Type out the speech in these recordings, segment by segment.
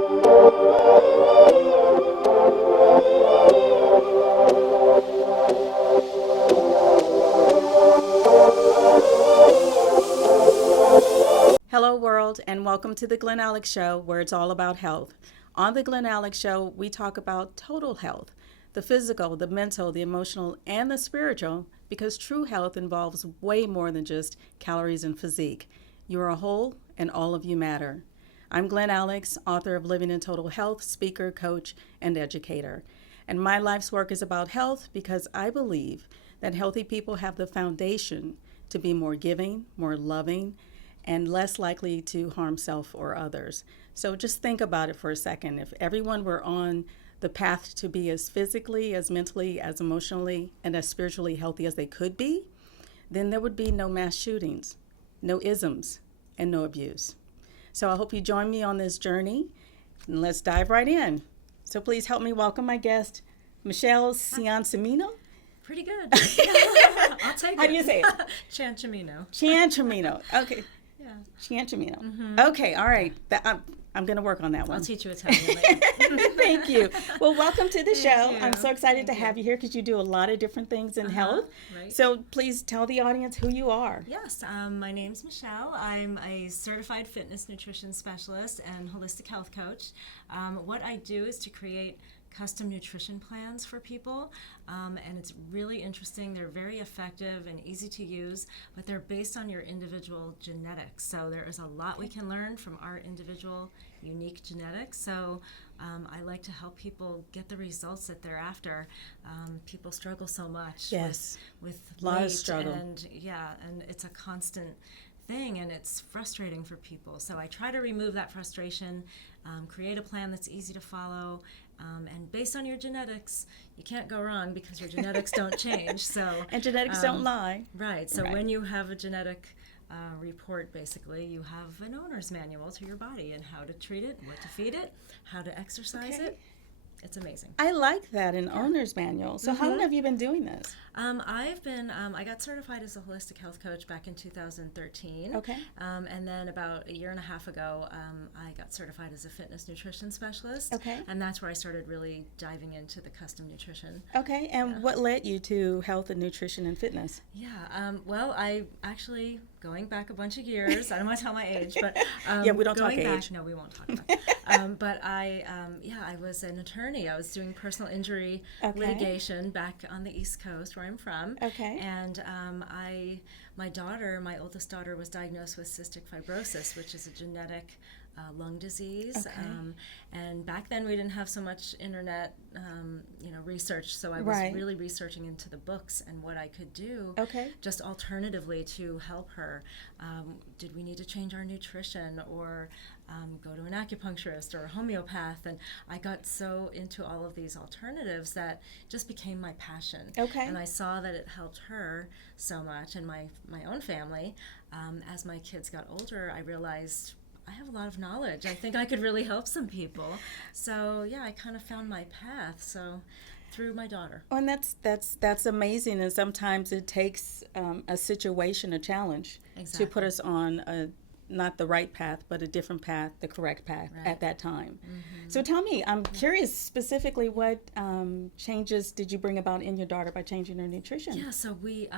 Hello, world, and welcome to the Glen Alex Show, where it's all about health. On the Glen Alex Show, we talk about total health, the physical, the mental, the emotional, and the spiritual, because true health involves way more than just calories and physique. You're a whole, and all of you matter. I'm Glen Alex, author of Living in Total Health, speaker, coach, and educator. And my life's work is about health because I believe that healthy people have the foundation to be more giving, more loving, and less likely to harm self or others. So just think about it for a second. If everyone were on the path to be as physically, as mentally, as emotionally, and as spiritually healthy as they could be, then there would be no mass shootings, no isms, and no abuse. So I hope you join me on this journey, and let's dive right in. So please help me welcome my guest, Michele Ciancimino. Pretty good. I'll take it. How do you say it? Ciancimino. Ciancimino. Okay. Yeah. Ciancimino. Mm-hmm. Okay, all right. I'm going to work on that one. I'll teach you Italian later. Thank you. Well, welcome to the show. you. I'm so excited Thank to have you here because you do a lot of different things in health. Right. So please tell the audience who you are. Yes, my name's Michele. I'm a certified fitness nutrition specialist and holistic health coach. What I do is to create custom nutrition plans for people, and it's really interesting. They're very effective and easy to use, but they're based on your individual genetics. So there is a lot we can learn from our individual unique genetics. So I like to help people get the results that they're after. People struggle so much with a lot weight of struggle. and it's a constant thing, and it's frustrating for people. So I try to remove that frustration, create a plan that's easy to follow, and based on your genetics, you can't go wrong because your genetics don't change. So And genetics don't lie. Right. So Right. when you have a genetic report, basically, you have an owner's manual to your body and how to treat it, what to feed it, how to exercise it. It's amazing. I like that, an owner's manual. So how long have you been doing this? I got certified as a holistic health coach back in 2013. Okay. And then about a year and a half ago, I got certified as a fitness nutrition specialist. Okay. And that's where I started really diving into the custom nutrition. Okay, and what led you to health and nutrition and fitness? Yeah, well, I actually, going back a bunch of years, I don't want to tell my age, but Yeah, we don't talk going back, age. No, we won't talk about it. But I was an attorney. I was doing personal injury litigation back on the East Coast where I'm from. Okay. And my oldest daughter, was diagnosed with cystic fibrosis, which is a genetic lung disease. Okay. And back then we didn't have so much internet, research. So I was really researching into the books and what I could do. Okay. Just alternatively to help her. Did we need to change our nutrition or go to an acupuncturist or a homeopath? And I got so into all of these alternatives that just became my passion. Okay. And I saw that it helped her so much and my own family. As my kids got older, I realized I have a lot of knowledge. I think I could really help some people. So yeah, I kind of found my path. So through my daughter. Oh, and that's amazing. And sometimes it takes a situation, a challenge, to put us on not the right path, but a different path, the correct path at that time. Mm-hmm. So tell me, I'm curious specifically, what changes did you bring about in your daughter by changing her nutrition? Yeah, so we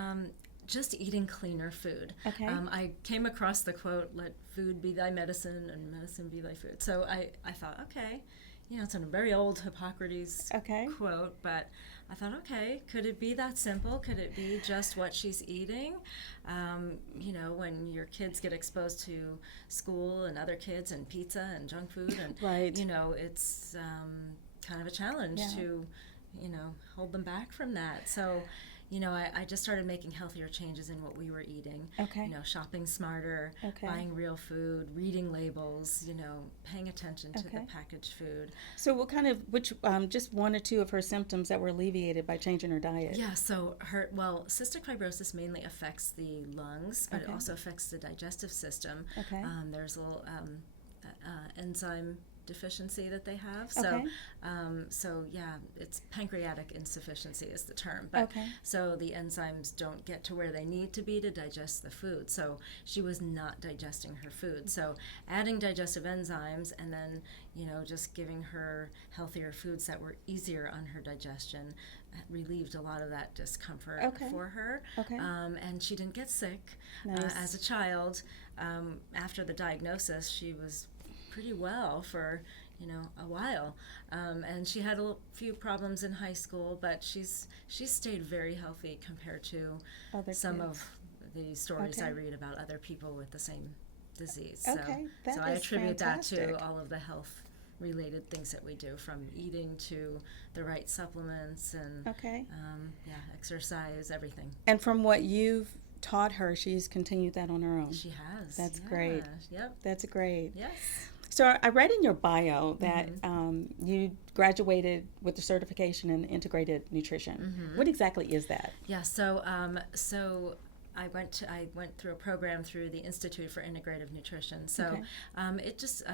just eating cleaner food. Okay. I came across the quote, "Let food be thy medicine and medicine be thy food." So I thought, okay, it's a very old Hippocrates quote, but I thought, okay, could it be that simple? Could it be just what she's eating? When your kids get exposed to school and other kids and pizza and junk food, and it's kind of a challenge to, hold them back from that. So, I just started making healthier changes in what we were eating. Okay. Shopping smarter, buying real food, reading labels, paying attention to the packaged food. So which just one or two of her symptoms that were alleviated by changing her diet? Yeah, so cystic fibrosis mainly affects the lungs, but it also affects the digestive system. Okay. There's a little enzyme deficiency that they have. So yeah, it's pancreatic insufficiency is the term. But so the enzymes don't get to where they need to be to digest the food. So she was not digesting her food. So adding digestive enzymes and then, just giving her healthier foods that were easier on her digestion relieved a lot of that discomfort for her. And she didn't get sick. As a child. After the diagnosis, she was pretty well for a while, and she had a few problems in high school, but she's stayed very healthy compared to some of the stories I read about other people with the same disease. So I attribute fantastic. that to all of the health related things that we do, from eating to the right supplements and exercise, everything. And from what you've taught her, she's continued that on her own. She has. That's great. Yep. That's great. Yes. So I read in your bio that you graduated with a certification in integrated nutrition. What exactly is that? Yeah. So I went through a program through the Institute for Integrative Nutrition. So it just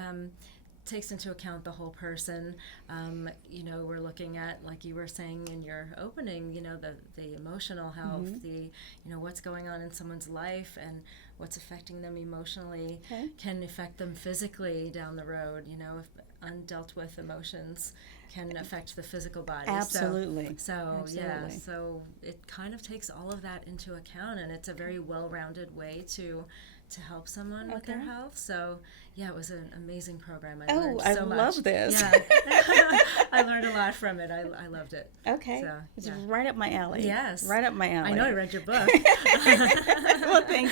takes into account the whole person. We're looking at, like you were saying in your opening, the emotional health, the what's going on in someone's life and what's affecting them emotionally can affect them physically down the road. If undealt with emotions can affect the physical body. Absolutely. So it kind of takes all of that into account, and it's a very well-rounded way to help someone with their health. So it was an amazing program. I learned so much. Love this. Yeah. I learned a lot from it. I loved it. Okay. So, it's right up my alley. Yes. Right up my alley. I know, I read your book. Well, thank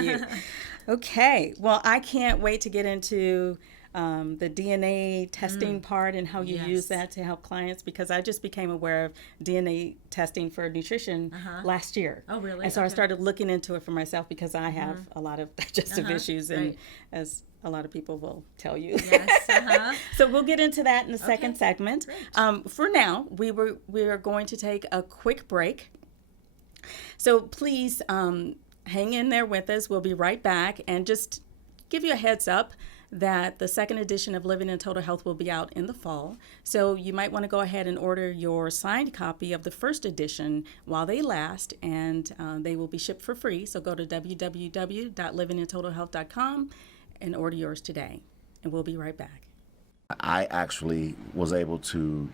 you. Okay. Well, I can't wait to get into the DNA testing part and how you use that to help clients, because I just became aware of DNA testing for nutrition last year. Oh, really? And so I started looking into it for myself, because I have a lot of digestive issues, and as a lot of people will tell you. Yes. So we'll get into that in the second segment. For now, we are going to take a quick break. So please hang in there with us. We'll be right back, and just give you a heads up that the second edition of Living in Total Health will be out in the fall. So you might want to go ahead and order your signed copy of the first edition while they last, and they will be shipped for free. So go to www.livingintotalhealth.com and order yours today. And we'll be right back. I actually was able to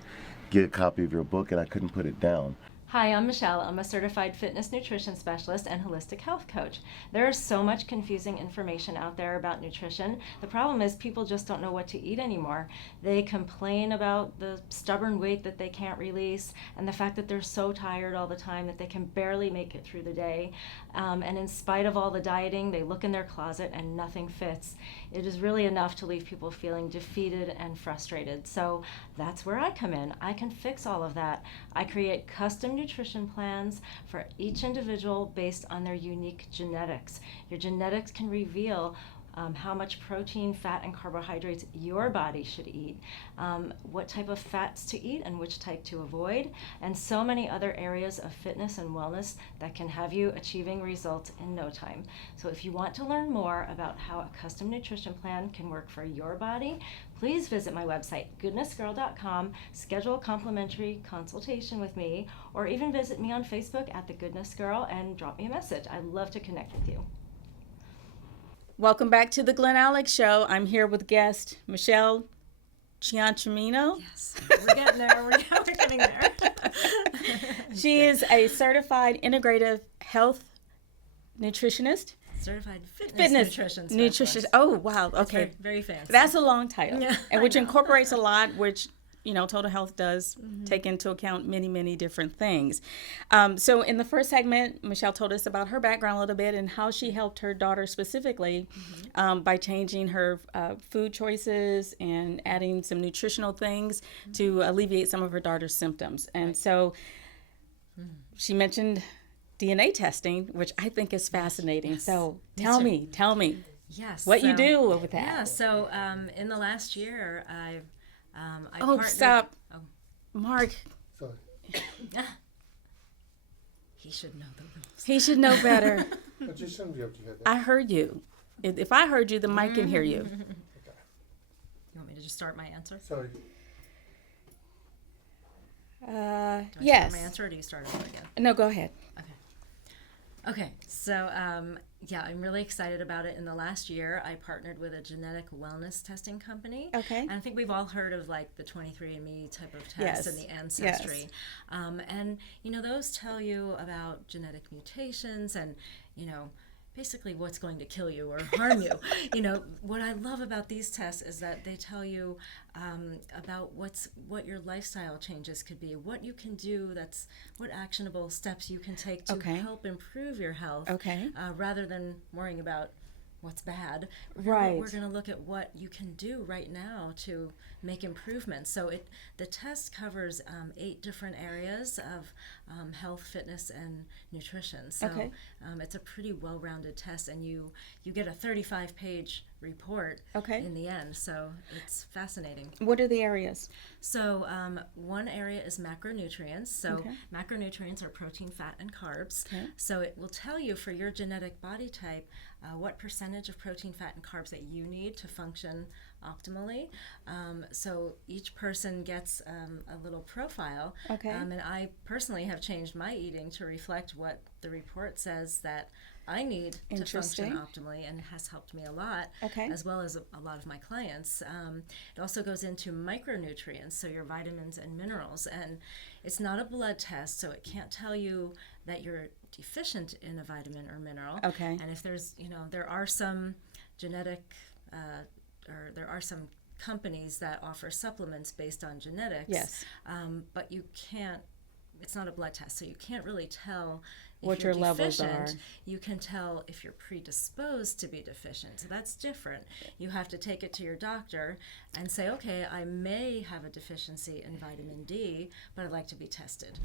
get a copy of your book, and I couldn't put it down. Hi, I'm Michelle. I'm a certified fitness nutrition specialist and holistic health coach. There is so much confusing information out there about nutrition. The problem is people just don't know what to eat anymore. They complain about the stubborn weight that they can't release and the fact that they're so tired all the time that they can barely make it through the day. And in spite of all the dieting, they look in their closet and nothing fits. It is really enough to leave people feeling defeated and frustrated. So that's where I come in. I can fix all of that. I create custom nutrition plans for each individual based on their unique genetics. Your genetics can reveal how much protein, fat, and carbohydrates your body should eat, what type of fats to eat and which type to avoid, and so many other areas of fitness and wellness that can have you achieving results in no time. So if you want to learn more about how a custom nutrition plan can work for your body, please visit my website, goodnessgirl.com, schedule a complimentary consultation with me, or even visit me on Facebook at The Goodness Girl and drop me a message. I'd love to connect with you. Welcome back to the Glen Alex Show. I'm here with guest Michele Ciancimino. Yes, we're getting there. We're getting there. She is a certified integrative health nutritionist. Certified fitness nutrition specialist. Oh, wow. Okay. That's very, very fancy. That's a long title. Yeah, and which incorporates a lot, which, Total Health does take into account many, many different things. So in the first segment, Michele told us about her background a little bit and how she helped her daughter specifically by changing her food choices and adding some nutritional things to alleviate some of her daughter's symptoms. And so she mentioned DNA testing, which I think is fascinating. Yes. So tell me yes, what you do with that. Yeah, so in the last year, I stop. Oh. Mark. Sorry. He should know the rules. He should know better. I just shouldn't be able to hear that. I heard you. If I heard you, the mic can hear you. Okay. You want me to to just start my answer? Sorry. Do I Yes. start my answer, or do you start over again? No, go ahead. Okay, so yeah, I'm really excited about it. In the last year, I partnered with a genetic wellness testing company. Okay. And I think we've all heard of like the 23andMe type of Yes. tests and the ancestry. And, you know, those tell you about genetic mutations and, you know, basically what's going to kill you or harm you. You know, what I love about these tests is that they tell you about what your lifestyle changes could be, what you can do, what actionable steps you can take to help improve your health, rather than worrying about what's bad. We're going to look at what you can do right now to make improvements. So the test covers 8 different areas of health, fitness, and nutrition. So it's a pretty well-rounded test, and you get a 35-page report in the end. So it's fascinating. What are the areas? So one area is macronutrients. So macronutrients are protein, fat, and carbs. So it will tell you for your genetic body type what percentage of protein, fat, and carbs that you need to function optimally. So each person gets a little profile. And I personally have changed my eating to reflect what the report says that I need to function optimally, and it has helped me a lot, as well as a lot of my clients. It also goes into micronutrients, so your vitamins and minerals. And it's not a blood test, so it can't tell you that you're deficient in a vitamin or mineral. And if there's, you know, there are some genetic, or there are some companies that offer supplements based on genetics. But you can't, it's not a blood test, so you can't really tell what your levels are. You can tell if you're predisposed to be deficient. So that's different. You have to take it to your doctor and say, okay, I may have a deficiency in vitamin D, but I'd like to be tested.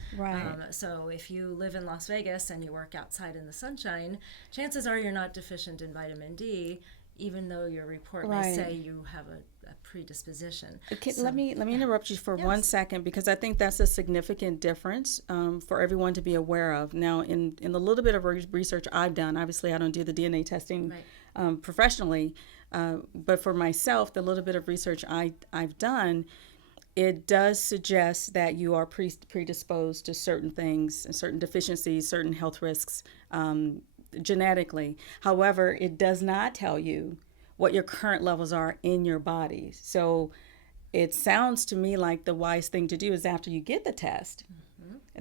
So if you live in Las Vegas and you work outside in the sunshine, chances are you're not deficient in vitamin D, even though your report may say you have a predisposition. Let me interrupt you for 1 second, because I think that's a significant difference for everyone to be aware of. Now, in the little bit of research I've done, obviously I don't do the DNA testing professionally, but for myself, the little bit of research I've done, it does suggest that you are predisposed to certain things, certain deficiencies, certain health risks, genetically. However, it does not tell you what your current levels are in your body. So it sounds to me like the wise thing to do is after you get the test,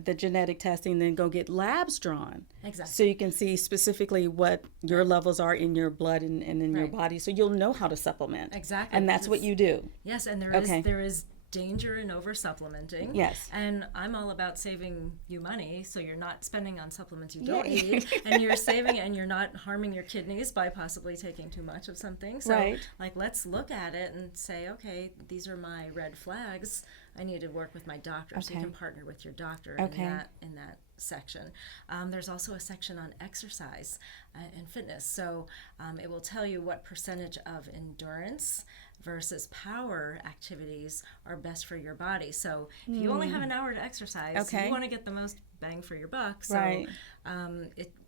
the genetic testing, then go get labs drawn. So you can see specifically what your levels are in your blood and in your body, so you'll know how to supplement. And that's what you do. Yes, and there is danger in over supplementing. And I'm all about saving you money, so you're not spending on supplements you don't need, and you're saving and you're not harming your kidneys by possibly taking too much of something. So like, let's look at it and say, okay, these are my red flags. I need to work with my doctor. So you can partner with your doctor in that section. There's also a section on exercise and fitness. So it will tell you what percentage of endurance versus power activities are best for your body. So if you only have an hour to exercise, you want to get the most bang for your buck. So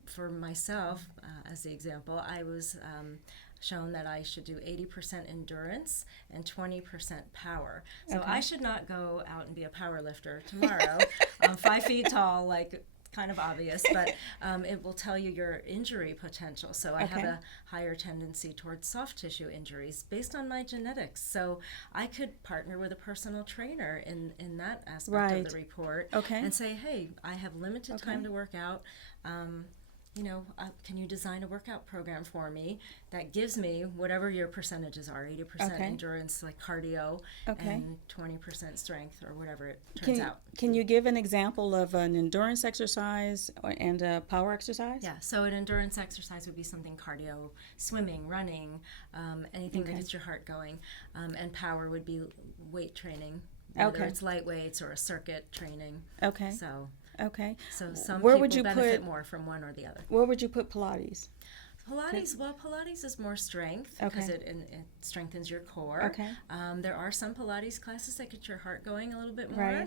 for myself, as the example, I was shown that I should do 80% endurance and 20% power. So I should not go out and be a power lifter tomorrow. I'm 5 feet tall, like, kind of obvious, but it will tell you your injury potential. So I have a higher tendency towards soft tissue injuries based on my genetics. So I could partner with a personal trainer in that aspect of the report and say, hey, I have limited time to work out. Can you design a workout program for me that gives me whatever your percentages are, 80% endurance, like cardio, and 20% strength, or whatever it turns out. Can you give an example of an endurance exercise and a power exercise? Yeah, so an endurance exercise would be something cardio, swimming, running, anything that gets your heart going, and power would be weight training, whether it's light weights or a circuit training. So some people benefit more from one or the other. Where would you put Pilates? Pilates is more strength because it strengthens your core. There are some Pilates classes that get your heart going a little bit more.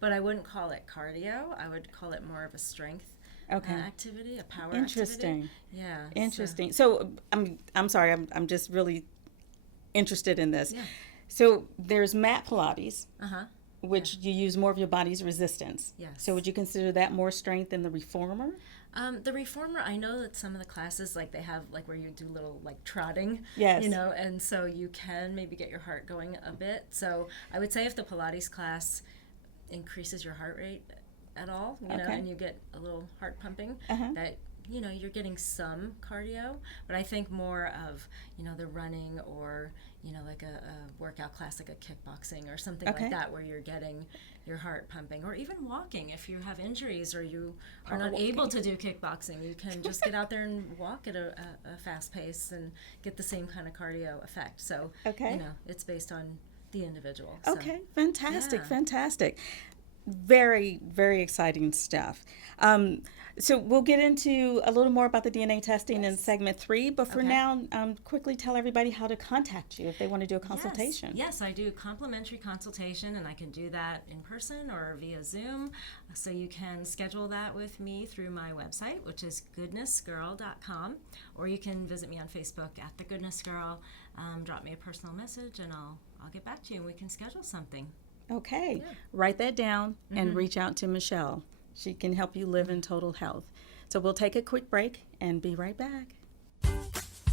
But I wouldn't call it cardio. I would call it more of a strength activity, a power activity. Yeah. Interesting. So I'm sorry. I'm just really interested in this. So there's mat Pilates, Uh-huh. which you use more of your body's resistance. Yes. So would you consider that more strength than the reformer? The reformer, I know that some of the classes, like they have like where you do little like trotting, Yes. you know, and so you can maybe get your heart going a bit. So I would say if the Pilates class increases your heart rate at all, you know, and you get a little heart pumping, that, you know, you're getting some cardio. But I think more of, you know, the running or, you know, like a workout class like a kickboxing or something like that where you're getting your heart pumping, or even walking if you have injuries or you are not able to do kickboxing. You can just get out there and walk at a fast pace and get the same kind of cardio effect. So, you know, it's based on the individual. So. Okay, fantastic, Yeah. fantastic. Very, very exciting stuff. So we'll get into a little more about the DNA testing in segment 3, but for now, quickly tell everybody how to contact you if they want to do a consultation. Yes, I do complimentary consultation, and I can do that in person or via Zoom. So you can schedule that with me through my website, which is goodnessgirl.com, or you can visit me on Facebook at The Goodness Girl. Drop me a personal message, and I'll get back to you, and we can schedule something. Okay, write that down and reach out to Michele. She can help you live in total health. So we'll take a quick break and be right back.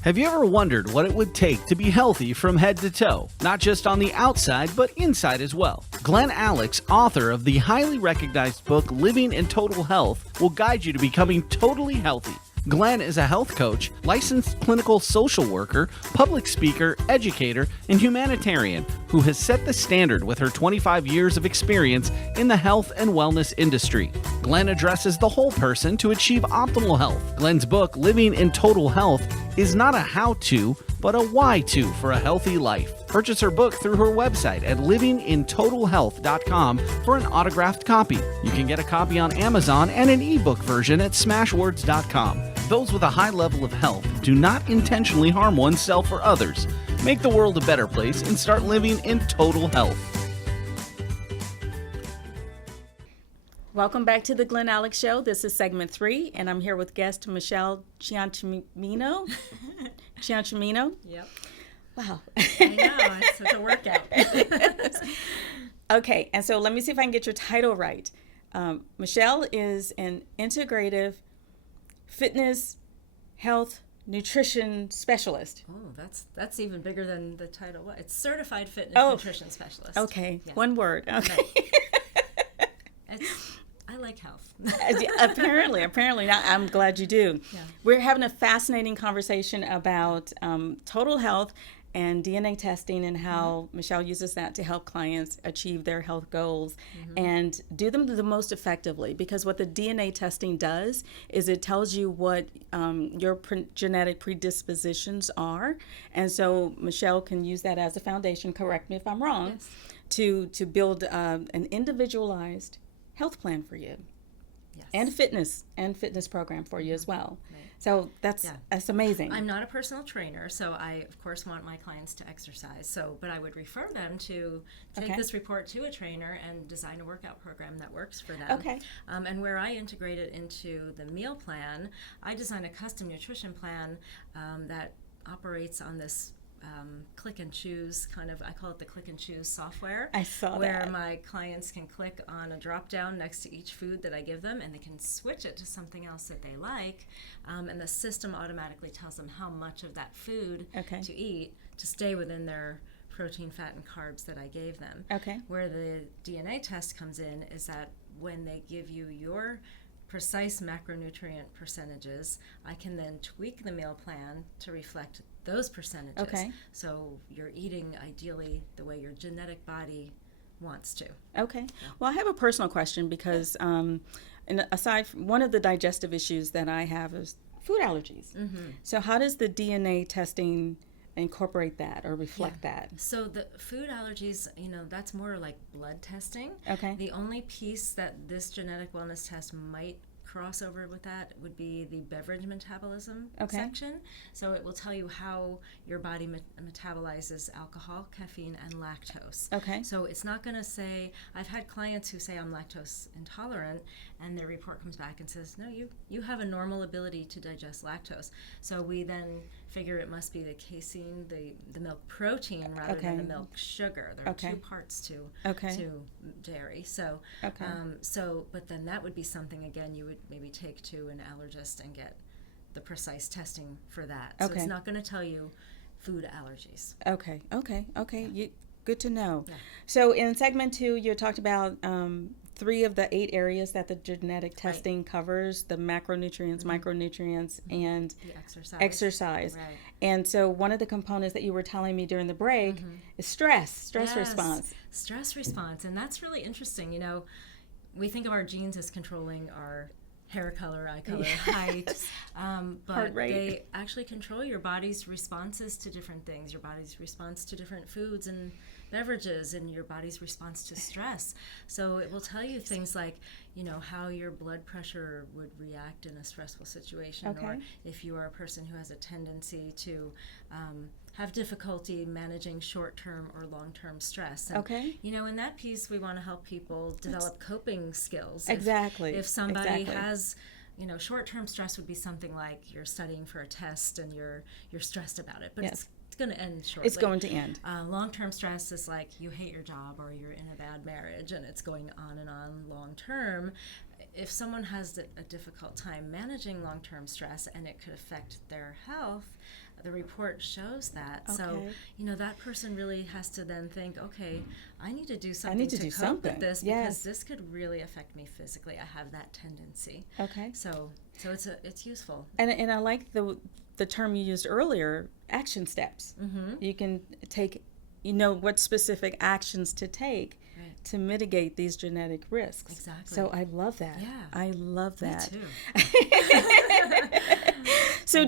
Have you ever wondered what it would take to be healthy from head to toe, not just on the outside, but inside as well? Glen Alex, author of the highly recognized book Living in Total Health, will guide you to becoming totally healthy. Glen is a health coach, licensed clinical social worker, public speaker, educator, and humanitarian who has set the standard with her 25 years of experience in the health and wellness industry. Glen addresses the whole person to achieve optimal health. Glen's book, Living in Total Health, is not a how-to, but a why-to for a healthy life. Purchase her book through her website at livingintotalhealth.com for an autographed copy. You can get a copy on Amazon and an ebook version at smashwords.com. Those with a high level of health do not intentionally harm oneself or others. Make the world a better place and start living in total health. Welcome back to the Glen Alex Show. This is segment 3, and I'm here with guest Michele Ciancimino. Ciancimino? Yep. Wow. I know, it's a workout. Okay, and so let me see if I can get your title right. Michele is an integrative fitness, health, nutrition specialist. Oh, that's even bigger than the title. It's certified fitness nutrition specialist. Okay, Yeah. one word. Okay. I like health. Apparently. Now, I'm glad you do. Yeah. We're having a fascinating conversation about total health and DNA testing and how Michele uses that to help clients achieve their health goals and do them the most effectively. Because what the DNA testing does is it tells you what your genetic predispositions are. And so Michele can use that as a foundation, correct me if I'm wrong, to build an individualized health plan for you. Yes. And fitness program for you as well. Right. So that's amazing. I'm not a personal trainer, so I of course want my clients to exercise. But I would refer them to take this report to a trainer and design a workout program that works for them. Okay. And where I integrate it into the meal plan, I design a custom nutrition plan that operates on this click and choose I call it the click and choose software. I saw where that. my clients can click on a drop down next to each food that I give them, and they can switch it to something else that they like, and the system automatically tells them how much of that food to eat to stay within their protein, fat, and carbs that I gave them. Okay. Where the DNA test comes in is that when they give you your precise macronutrient percentages, I can then tweak the meal plan to reflect those percentages. Okay. So you're eating ideally the way your genetic body wants to. Okay. Well, I have a personal question because and aside from one of the digestive issues that I have is food allergies. So how does the DNA testing incorporate that or reflect that? So the food allergies, that's more like blood testing. Okay. The only piece that this genetic wellness test might cross over with that would be the beverage metabolism section. So it will tell you how your body metabolizes alcohol, caffeine, and lactose. Okay. So it's not going to say, I've had clients who say I'm lactose intolerant, and their report comes back and says, no, you have a normal ability to digest lactose. So we then figure it must be the casein, the milk protein rather than the milk sugar. There are two parts to dairy. So, but then that would be something, again, you would maybe take to an allergist and get the precise testing for that. So it's not going to tell you food allergies. Good to know. Yeah. So in segment 2, you talked about 3 of the 8 areas that the genetic testing covers: the macronutrients, micronutrients, and the exercise. Right. And so one of the components that you were telling me during the break is stress response. Stress response. And that's really interesting. You know, we think of our genes as controlling our hair color, eye color, height, but they actually control your body's responses to different things, your body's response to different foods and beverages, and your body's response to stress. So it will tell you things like, you know, how your blood pressure would react in a stressful situation, or if you are a person who has a tendency to have difficulty managing short-term or long-term stress. And, you know, in that piece, we want to help people develop coping skills. If somebody has, you know, short-term stress would be something like you're studying for a test and you're stressed about it, but it's going to end shortly. It's going to end. Long-term stress is like you hate your job or you're in a bad marriage and it's going on and on long-term. If someone has a difficult time managing long-term stress and it could affect their health, the report shows that. So, you know, that person really has to then think, okay, I need to do something to cope with this because this could really affect me physically. I have that tendency. So it's useful. And I like the term you used earlier, action steps. You can take, you know, what specific actions to take to mitigate these genetic risks. Exactly. So I love that. Yeah. I love that. Me too. So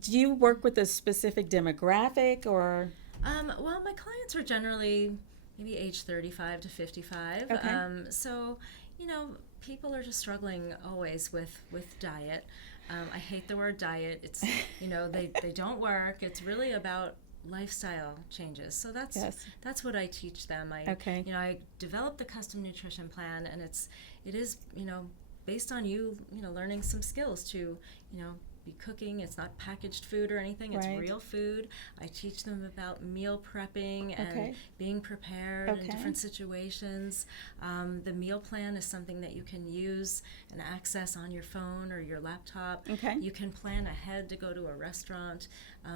do you work with a specific demographic or? Well, my clients are generally maybe age 35 to 55. So, you know, people are just struggling always with diet. I hate the word diet. It's, you know, they don't work. It's really about lifestyle changes. So that's what I teach them. You know, I developed the custom nutrition plan, and it is, you know, based on you know, learning some skills to, you know, be cooking. It's not packaged food or anything. It's real food. I teach them about meal prepping and being prepared in different situations. The meal plan is something that you can use and access on your phone or your laptop. You can plan ahead to go to a restaurant.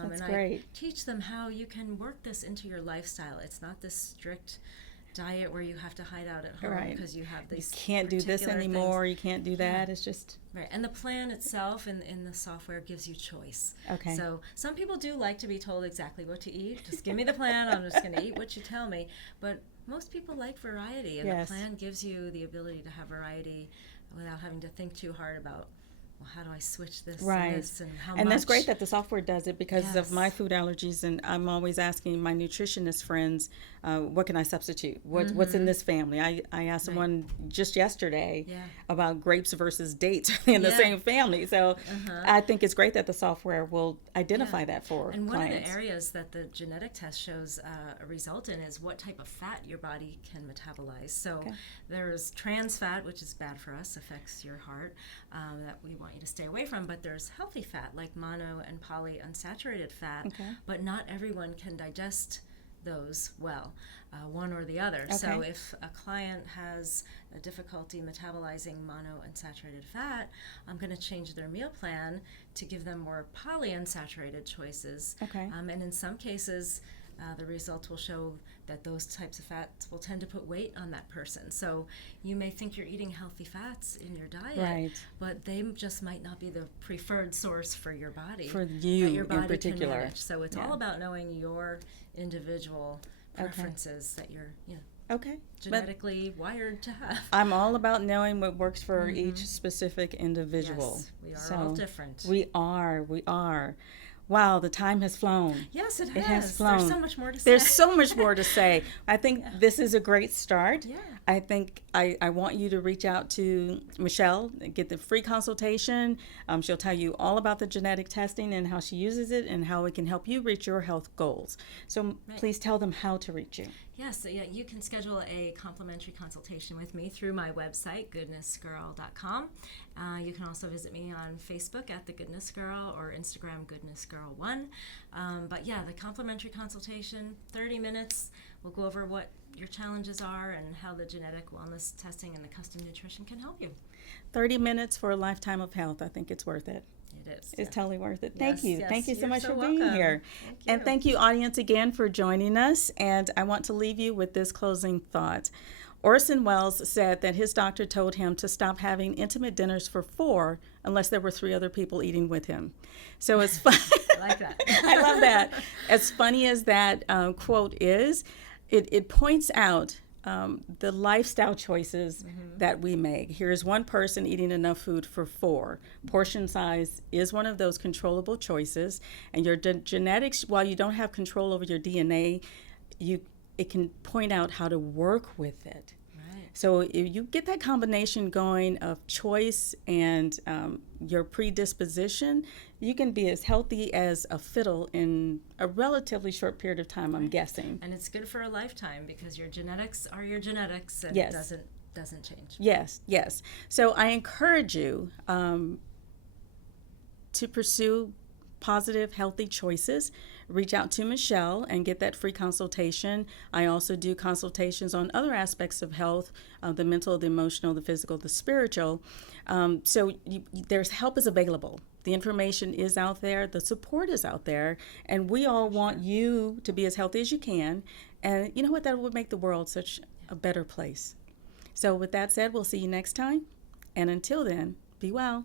That's and great. I teach them how you can work this into your lifestyle. It's not this strict diet where you have to hide out at home because you have these you can't do this anymore, you can't do that. It's just and the plan itself in the software gives you choice. So some people do like to be told exactly what to eat. Just give me the plan, I'm just going to eat what you tell me. But most people like variety, and the plan gives you the ability to have variety without having to think too hard about, well, how do I switch this and this, and how much? And that's great that the software does it because of my food allergies, and I'm always asking my nutritionist friends, what can I substitute? What's in this family? I asked someone just yesterday about grapes versus dates in the same family. So I think it's great that the software will identify that for and clients. One of the areas that the genetic test shows a result in is what type of fat your body can metabolize. So there's trans fat, which is bad for us, affects your heart, that we want you to stay away from, but there's healthy fat like mono and polyunsaturated fat, but not everyone can digest those well, one or the other. So if a client has a difficulty metabolizing monounsaturated fat, I'm going to change their meal plan to give them more polyunsaturated choices. And in some cases, the results will show that those types of fats will tend to put weight on that person. So you may think you're eating healthy fats in your diet, but they just might not be the preferred source for your body. For you that your body in particular. Can manage. So it's all about knowing your individual preferences that you're, you know, genetically wired to have. I'm all about knowing what works for each specific individual. Yes, we are all different. We are. Wow, the time has flown. Yes, it has. has flown. There's so much more to say. There's so much more to say. I think this is a great start. Yeah. I think I want you to reach out to Michele, get the free consultation. She'll tell you all about the genetic testing and how she uses it and how it can help you reach your health goals. So please tell them how to reach you. Yes, you can schedule a complimentary consultation with me through my website, goodnessgirl.com. You can also visit me on Facebook at The Goodness Girl or Instagram, GoodnessGirl1. But yeah, the complimentary consultation, 30 minutes. We'll go over what your challenges are and how the genetic wellness testing and the custom nutrition can help you. 30 minutes for a lifetime of health. I think it's worth it. It is. It's totally worth it. Yes, Thank you. yes. Thank you so You're much so for being welcome. here. Thank you. And thank you, audience, again for joining us. And I want to leave you with this closing thought. Orson Welles said that his doctor told him to stop having intimate dinners for 4 unless there were 3 other people eating with him. So it's fun. I like that. I love that. As funny as that quote is, it points out the lifestyle choices that we make. Here's one person eating enough food for 4. Portion size is one of those controllable choices, and your genetics, while you don't have control over your DNA, it can point out how to work with it. Right. So if you get that combination going of choice and your predisposition, you can be as healthy as a fiddle in a relatively short period of time, I'm guessing. And it's good for a lifetime because your genetics are your genetics, and Yes. it doesn't change. Yes, yes. So I encourage you to pursue positive, healthy choices. Reach out to Michele and get that free consultation. I also do consultations on other aspects of health, the mental, the emotional, the physical, the spiritual. So there's help is available. The information is out there. The support is out there. And we all want you to be as healthy as you can. And you know what? That would make the world such a better place. So with that said, we'll see you next time. And until then, be well.